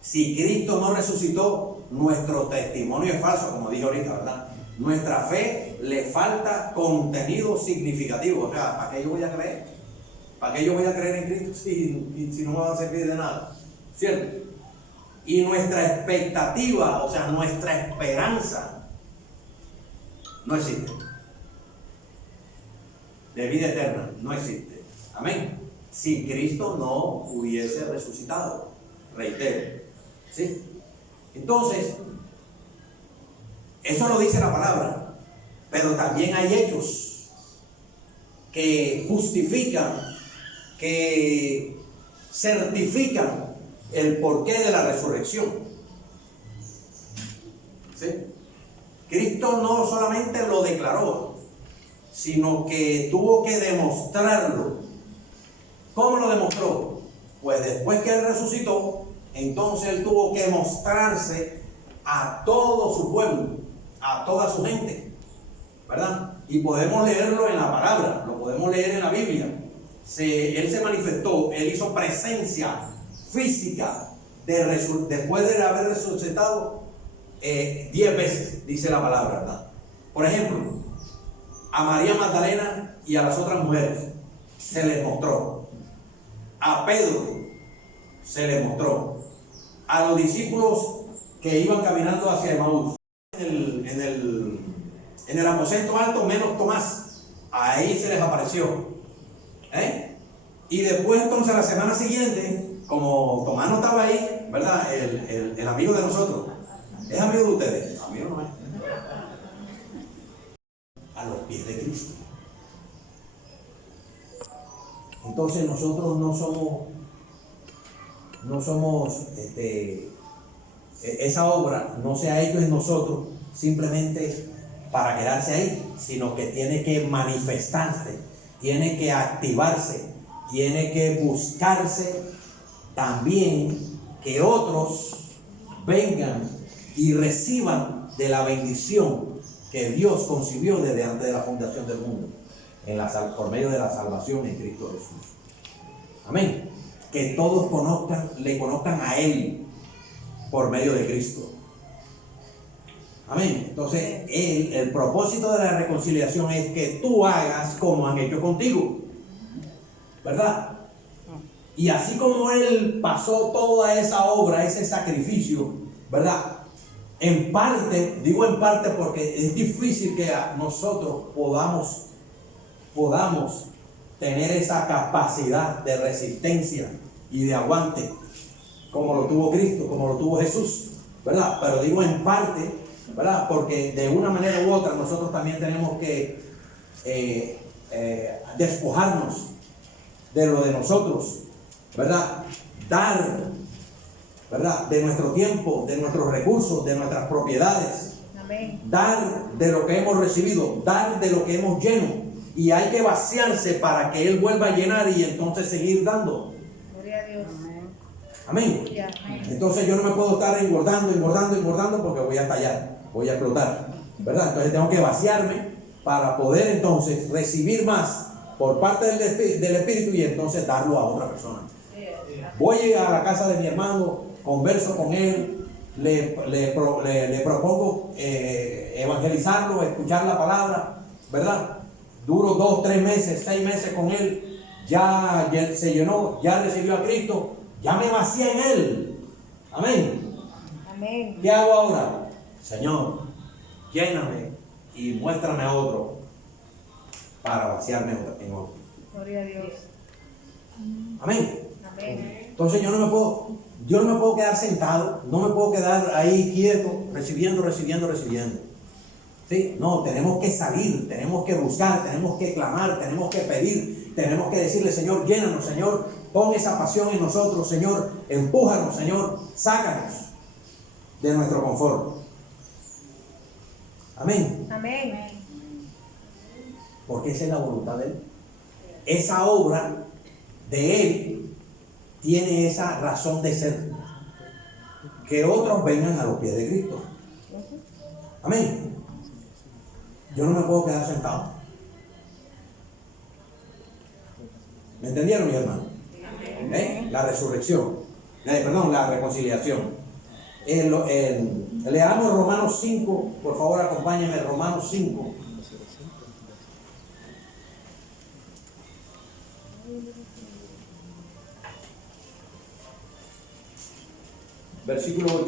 Si Cristo no resucitó, nuestro testimonio es falso, como dije ahorita, ¿verdad? Nuestra fe le falta contenido significativo. O sea, ¿para qué yo voy a creer? ¿Para qué yo voy a creer en Cristo si no me va a servir de nada? ¿Cierto? Y nuestra expectativa, o sea, nuestra esperanza, no existe. De vida eterna, no existe. Amén. Si Cristo no hubiese resucitado, reitero. ¿Sí? Entonces, eso lo dice la palabra, pero también hay hechos que justifican, que certifican el porqué de la resurrección. ¿Sí? Cristo no solamente lo declaró, sino que tuvo que demostrarlo. ¿Cómo lo demostró? Pues después que Él resucitó, entonces Él tuvo que mostrarse a todo su pueblo, a toda su gente, ¿verdad? Y podemos leerlo en la palabra, lo podemos leer en la Biblia. Él se manifestó, Él hizo presencia física después de haber resucitado 10 veces, dice la palabra, ¿verdad? Por ejemplo, a María Magdalena y a las otras mujeres se les mostró. A Pedro se les mostró. A los discípulos que iban caminando hacia Emaús, en el aposento alto, menos Tomás, ahí se les apareció. Y después entonces la semana siguiente, como Tomás no estaba ahí, ¿verdad? El amigo de nosotros, ¿es amigo de ustedes? Amigo no es. A los pies de Cristo. Entonces nosotros no somos esa obra no se ha hecho en nosotros simplemente para quedarse ahí, sino que tiene que manifestarse, tiene que activarse, tiene que buscarse también que otros vengan y reciban de la bendición que Dios concibió desde antes de la fundación del mundo, por medio de la salvación en Cristo Jesús. Amén. Que todos le conozcan a Él por medio de Cristo. Amén. Entonces, el propósito de la reconciliación es que tú hagas como han hecho contigo, ¿verdad? Y así como Él pasó toda esa obra, ese sacrificio, ¿verdad? En parte, digo en parte porque es difícil que nosotros podamos tener esa capacidad de resistencia y de aguante como lo tuvo Cristo, como lo tuvo Jesús, ¿verdad? Pero digo en parte, ¿verdad? Porque de una manera u otra nosotros también tenemos que despojarnos de lo de nosotros, ¿verdad? Dar, ¿verdad? De nuestro tiempo, de nuestros recursos, de nuestras propiedades. Amén. Dar de lo que hemos recibido, dar de lo que hemos lleno. Y hay que vaciarse para que Él vuelva a llenar y entonces seguir dando. Gloria a Dios. Amén. Entonces yo no me puedo estar engordando porque voy a tallar, voy a explotar, ¿verdad? Entonces tengo que vaciarme para poder entonces recibir más por parte del Espíritu y entonces darlo a otra persona. Voy a la casa de mi hermano, converso con él, le propongo evangelizarlo, escuchar la palabra, ¿verdad? Duro 2, 3 meses, 6 meses con él, ya se llenó, ya recibió a Cristo, ya me vacié en Él. Amén. Amén. ¿Qué hago ahora? Señor, lléname y muéstrame a otro para vaciarme en otro. Gloria a Dios. Amén. Amén. Entonces yo no me puedo quedar sentado, no me puedo quedar ahí quieto, recibiendo. ¿Sí? No, tenemos que salir, tenemos que buscar, tenemos que clamar, tenemos que pedir, tenemos que decirle, Señor, llénanos, Señor, pon esa pasión en nosotros, Señor, empújanos, Señor, sácanos de nuestro confort. Amén. Amén. Porque esa es la voluntad de Él. Esa obra de Él tiene esa razón de ser. Que otros vengan a los pies de Cristo. Amén. Yo no me puedo quedar sentado. ¿Me entendieron, mi hermano? La resurrección. Perdón, la reconciliación. Leamos Romanos 5. Por favor, acompáñenme. Romanos 5. Versículo 8.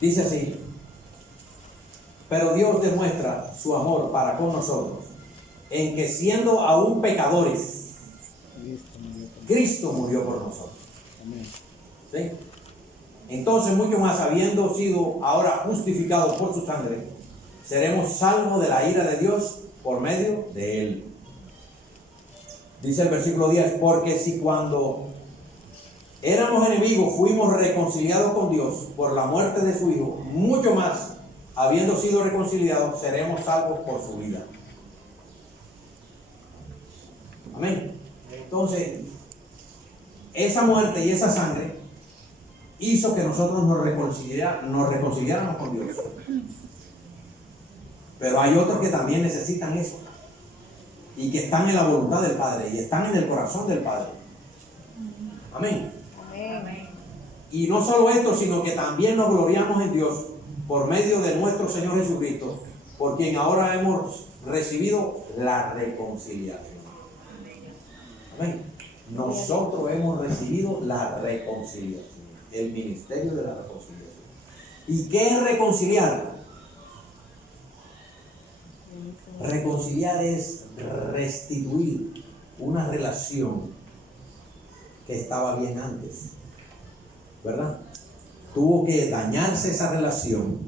Dice así: pero Dios demuestra su amor para con nosotros en que siendo aún pecadores, Cristo murió por nosotros. ¿Sí? Entonces, mucho más, habiendo sido ahora justificados por su sangre, seremos salvos de la ira de Dios por medio de Él. Dice el versículo 10: porque si cuando éramos enemigos fuimos reconciliados con Dios por la muerte de su Hijo, mucho más, habiendo sido reconciliados, seremos salvos por su vida. Amén. Entonces, esa muerte y esa sangre hizo que nosotros nos reconciliáramos con Dios. Pero hay otros que también necesitan eso y que están en la voluntad del Padre y están en el corazón del Padre. Amén. Amén. Y no solo esto, sino que también nos gloriamos en Dios por medio de nuestro Señor Jesucristo, por quien ahora hemos recibido la reconciliación. Amén. Nosotros hemos recibido la reconciliación, el ministerio de la reconciliación. ¿Y qué es reconciliar? Reconciliar es restituir una relación que estaba bien antes, ¿verdad? Tuvo que dañarse esa relación,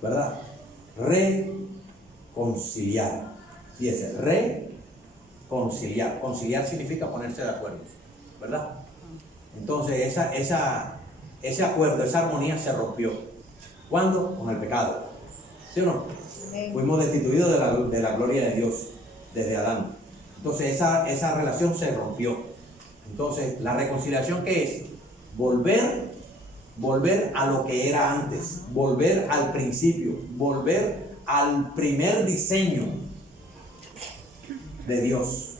¿verdad? Reconciliar. Fíjese, reconciliar. Conciliar significa ponerse de acuerdo, ¿verdad? Entonces ese acuerdo, esa armonía se rompió. ¿Cuándo? Con el pecado. ¿Sí o no? Amén. Fuimos destituidos de la gloria de Dios desde Adán. Entonces esa relación se rompió. Entonces, ¿la reconciliación qué es? Volver a lo que era antes, volver al principio, volver al primer diseño de Dios,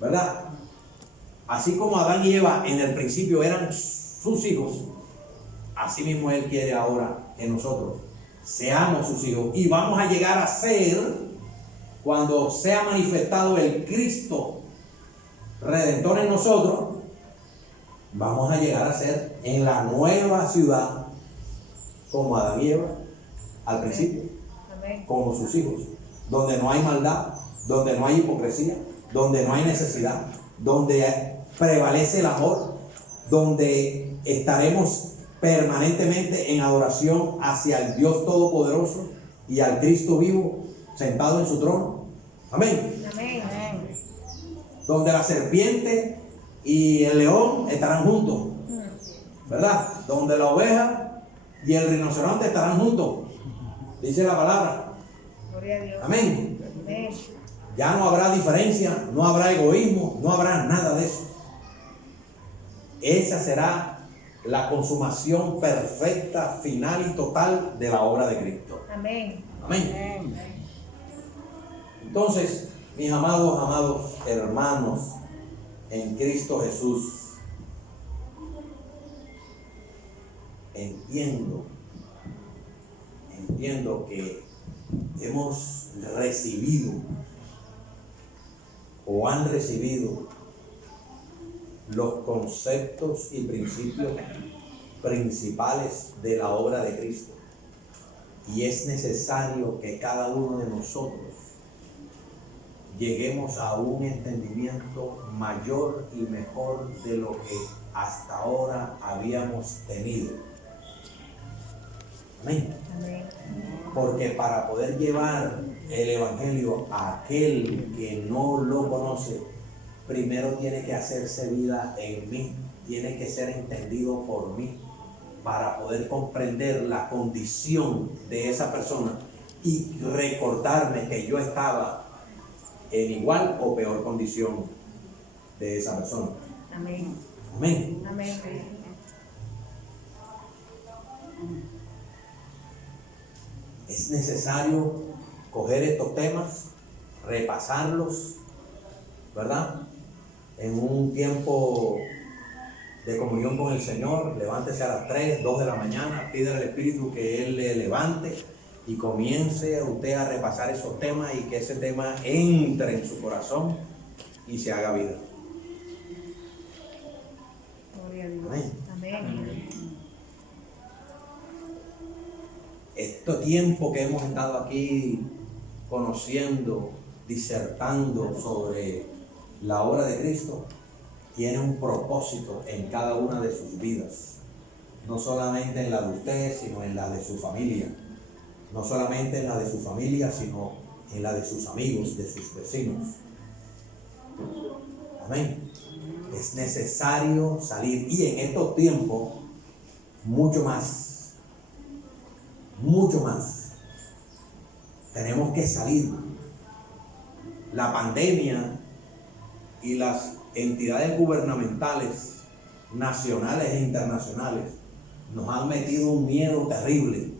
¿verdad? Así como Adán y Eva en el principio eran sus hijos, así mismo Él quiere ahora que nosotros seamos sus hijos, y vamos a llegar a ser, cuando sea manifestado el Cristo Redentor en nosotros, vamos a llegar a ser en la nueva ciudad como Adán y Eva al principio. Amén. Como sus hijos, donde no hay maldad, donde no hay hipocresía, donde no hay necesidad, donde prevalece el amor, donde estaremos permanentemente en adoración hacia el Dios Todopoderoso y al Cristo vivo sentado en su trono. Amén. Amén. Donde la serpiente y el león estarán juntos, ¿verdad? Donde la oveja y el rinoceronte estarán juntos, dice la palabra. Gloria a Dios. Amén. Amén. Ya no habrá diferencia, no habrá egoísmo, no habrá nada de eso. Esa será la consumación perfecta, final y total de la obra de Cristo. Amén. Amén. Entonces, mis amados hermanos en Cristo Jesús, entiendo que hemos recibido o han recibido los conceptos y principios principales de la obra de Cristo, y es necesario que cada uno de nosotros lleguemos a un entendimiento mayor y mejor de lo que hasta ahora habíamos tenido. Amén. Amén. Porque para poder llevar El Evangelio, aquel que no lo conoce, primero tiene que hacerse vida en mí, tiene que ser entendido por mí para poder comprender la condición de esa persona y recordarme que yo estaba en igual o peor condición de esa persona. Amén. Amén. Amén. Es necesario coger estos temas, repasarlos, ¿verdad? En un tiempo de comunión con el Señor, levántese a las 3, 2 de la mañana, pídele al Espíritu que Él le levante y comience usted a repasar esos temas y que ese tema entre en su corazón y se haga vida. Gloria a Dios. Amén. Amén. Este tiempo que hemos estado aquí conociendo, disertando sobre la obra de Cristo, tiene un propósito en cada una de sus vidas. No solamente en la de usted, sino en la de su familia. No solamente en la de su familia, sino en la de sus amigos, de sus vecinos. Amén. Es necesario salir. Y en estos tiempos, mucho más. Mucho más. Tenemos que salir. La pandemia y las entidades gubernamentales, nacionales e internacionales, nos han metido un miedo terrible,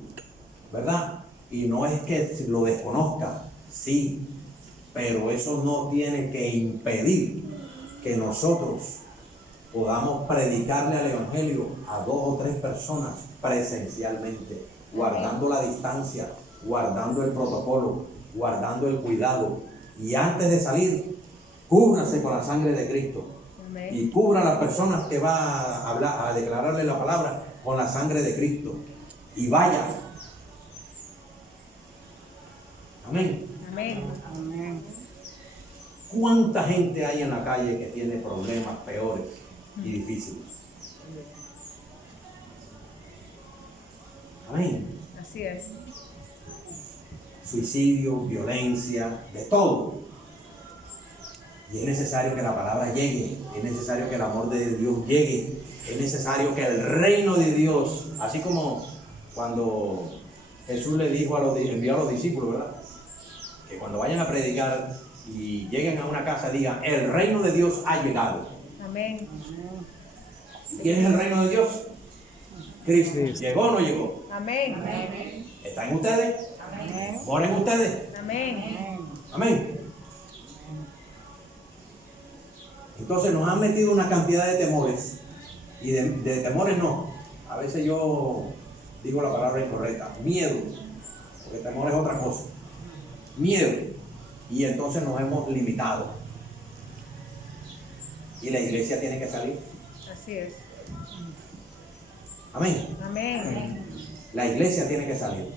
¿verdad? Y no es que lo desconozca, sí, pero eso no tiene que impedir que nosotros podamos predicarle al Evangelio a 2 o 3 personas presencialmente, guardando la distancia, guardando el protocolo, guardando el cuidado. Y antes de salir, cúbrase con la sangre de Cristo. Amén. Y cubra a las personas que va a hablar, a declararle la palabra con la sangre de Cristo. Y vaya. Amén. Amén. Amén. ¿Cuánta gente hay en la calle que tiene problemas peores y difíciles? Amén. Así es. Suicidio, violencia, de todo. Y es necesario que la palabra llegue, es necesario que el amor de Dios llegue, es necesario que el reino de Dios, así como cuando Jesús le dijo envió a los discípulos, ¿verdad? Que cuando vayan a predicar y lleguen a una casa digan, el reino de Dios ha llegado. Amén. ¿Quién es el reino de Dios? Cristo. ¿Llegó o no llegó? Amén. Amén. ¿Está en ustedes? Amén. ¿Mora en ustedes? Amén. Amén. Entonces nos han metido una cantidad de temores. Y de temores no. A veces yo digo la palabra incorrecta. Miedo. Porque temor es otra cosa. Miedo. Y entonces nos hemos limitado. Y la iglesia tiene que salir. Así es. Amén. Amén. La iglesia tiene que salir.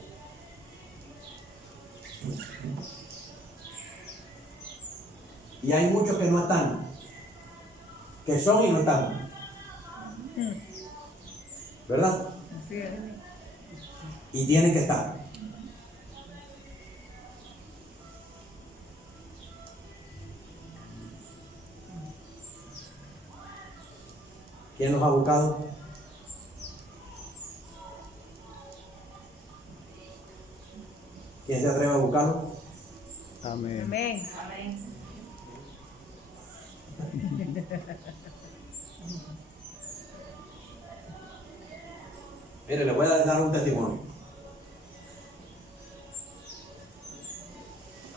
Y hay muchos que no están. Que son y no están. ¿Verdad? Así es. Y tienen que estar. ¿Quién los ha buscado? ¿Quién se atreve a buscarlo? Amén. Amén. Amén. Mire, le voy a dar un testimonio.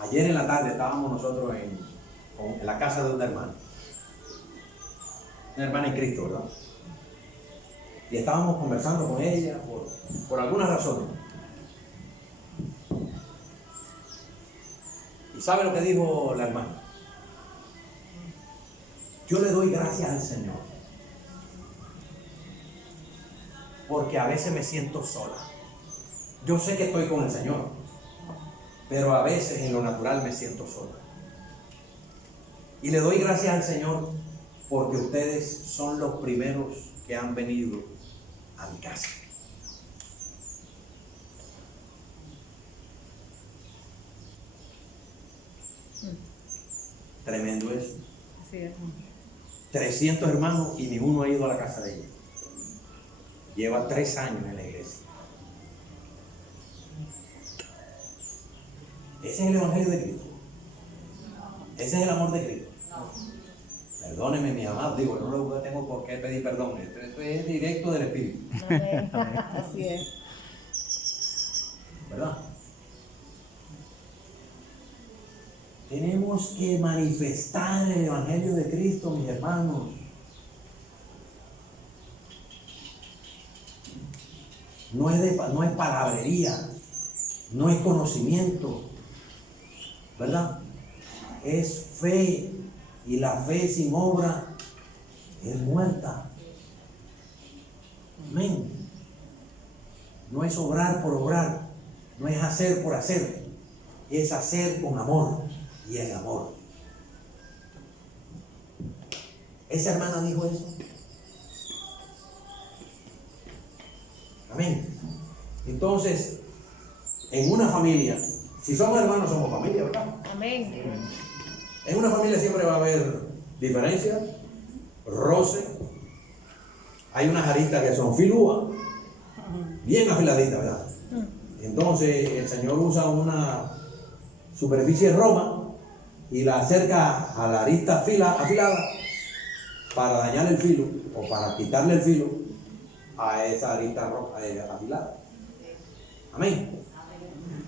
Ayer en la tarde estábamos nosotros en la casa de una hermana en Cristo, ¿verdad? Y estábamos conversando con ella por algunas razones. ¿Y sabe lo que dijo la hermana? Yo le doy gracias al Señor, porque a veces me siento sola. Yo sé que estoy con el Señor, pero a veces en lo natural me siento sola. Y le doy gracias al Señor porque ustedes son los primeros que han venido a mi casa. Tremendo eso. Así es. 300 hermanos y ninguno ha ido a la casa de ella. Lleva 3 años en la iglesia. Ese es el evangelio de Cristo. Ese es el amor de Cristo. Perdónenme, mis amados, digo, no le tengo por qué pedir perdón. Esto es directo del Espíritu. Amén. Así es. ¿Verdad? Tenemos que manifestar el evangelio de Cristo, mis hermanos. No es palabrería, no es conocimiento, ¿verdad? Es fe, y la fe sin obra es muerta. Amén. No es obrar por obrar, no es hacer por hacer, es hacer con amor y en amor. Esa hermana dijo eso. Amén. Entonces, en una familia, si somos hermanos, somos familia, ¿verdad? Amén. En una familia siempre va a haber diferencias, roce. Hay unas aristas que son filúas, bien afiladitas, ¿verdad? Entonces el Señor usa una superficie roma y la acerca a la arista afilada para dañar el filo o para quitarle el filo a esa arista afilada. Amén.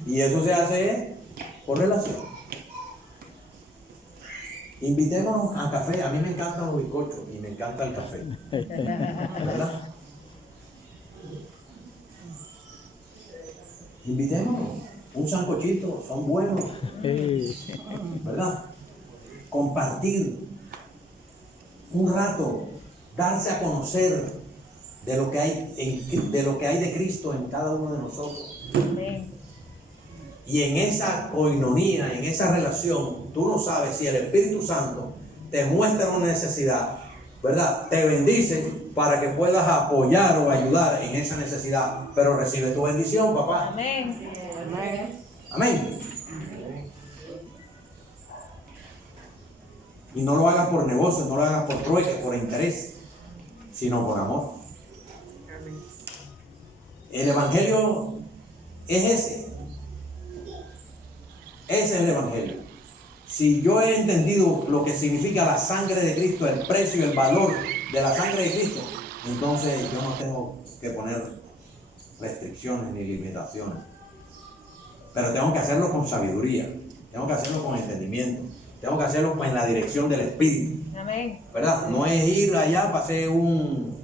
Y eso se hace por relación. Invitémonos a café. A mí me encantan los bizcochos y me encanta el café, ¿verdad? Invitémonos. Un sancochito, son buenos, ¿verdad? Compartir un rato, darse a conocer de lo que hay de Cristo en cada uno de nosotros. Amén. Y en esa koinonía, en esa relación, tú no sabes si el Espíritu Santo te muestra una necesidad, ¿verdad? Te bendice para que puedas apoyar o ayudar en esa necesidad, pero recibe tu bendición, papá. Amén. Amén. Amén. Y no lo hagas por negocio, no lo hagas por trueque, por interés, sino por amor. El Evangelio es ese. Ese es el Evangelio. Si yo he entendido lo que significa la sangre de Cristo, el precio y el valor de la sangre de Cristo, entonces yo no tengo que poner restricciones ni limitaciones. Pero tengo que hacerlo con sabiduría, tengo que hacerlo con entendimiento, tengo que hacerlo en la dirección del Espíritu. Amén. ¿Verdad? No es ir allá para hacer un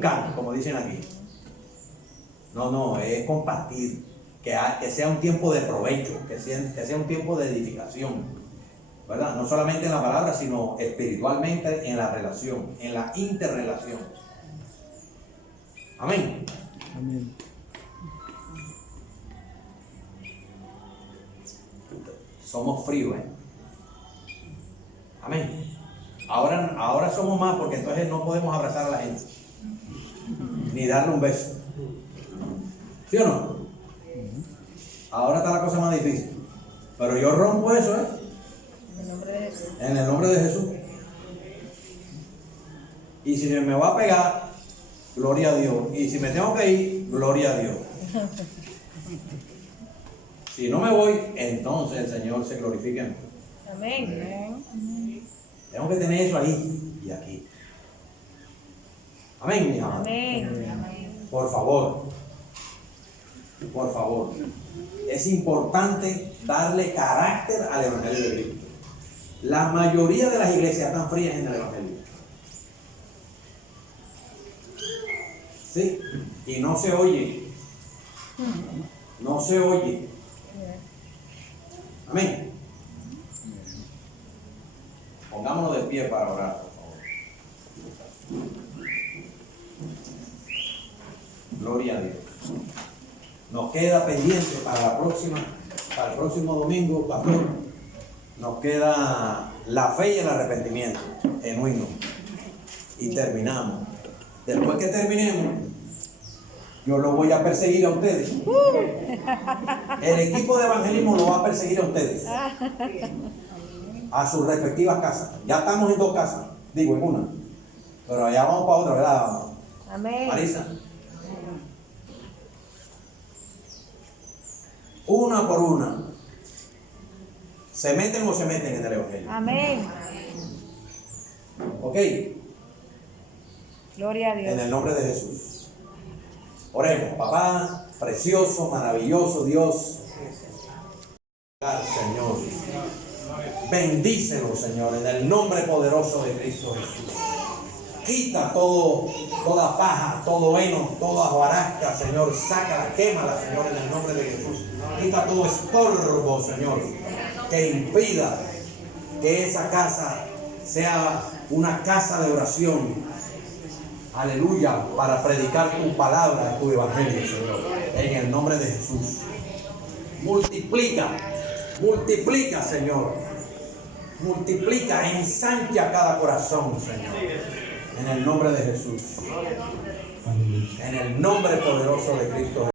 canto, como dicen aquí. No, es compartir. Que sea un tiempo de provecho, que sea un tiempo de edificación, ¿verdad? No solamente en la palabra, sino espiritualmente en la relación, en la interrelación. Amén. Amén. Somos fríos, ¿eh? Amén. Ahora somos más porque entonces no podemos abrazar a la gente, ni darle un beso. ¿Sí o no? Ahora está la cosa más difícil. Pero yo rompo eso, ¿eh? En el nombre de Jesús. En el nombre de Jesús. Y si me va a pegar, gloria a Dios. Y si me tengo que ir, gloria a Dios. Si no me voy, entonces el Señor se glorifica en mí. Amén. Tengo que tener eso ahí y aquí. Amén, mi amado. Amén. Por favor. Por favor. Es importante darle carácter al Evangelio de Cristo. La mayoría de las iglesias están frías en el Evangelio. Sí, y no se oye. No se oye. Amén. Pongámonos de pie para orar, por favor. Gloria a Dios. Nos queda pendiente para el próximo domingo, pastor, nos queda la fe y el arrepentimiento genuino. Y terminamos. Después que terminemos, yo lo voy a perseguir a ustedes. El equipo de evangelismo lo va a perseguir a ustedes. a sus respectivas casas. Ya estamos en 2 casas, digo en una, pero allá vamos para otra, ¿verdad, Amén. Marisa? Una por una. ¿Se meten o se meten en el Evangelio? Amén. ¿Ok? Gloria a En Dios. el nombre de Jesús. Oremos, papá, precioso, maravilloso Dios. Señor, bendícelo, Señor, en el nombre poderoso de Cristo Jesús. Quita toda paja, todo heno, toda hojarasca, Señor. Sácala, quémala, Señor, en el nombre de Jesús. Quita todo estorbo, Señor, que impida que esa casa sea una casa de oración. Aleluya, para predicar tu palabra, tu evangelio, Señor. En el nombre de Jesús. Multiplica, Señor. Multiplica, ensancha cada corazón, Señor. En el nombre de Jesús. En el nombre poderoso de Cristo.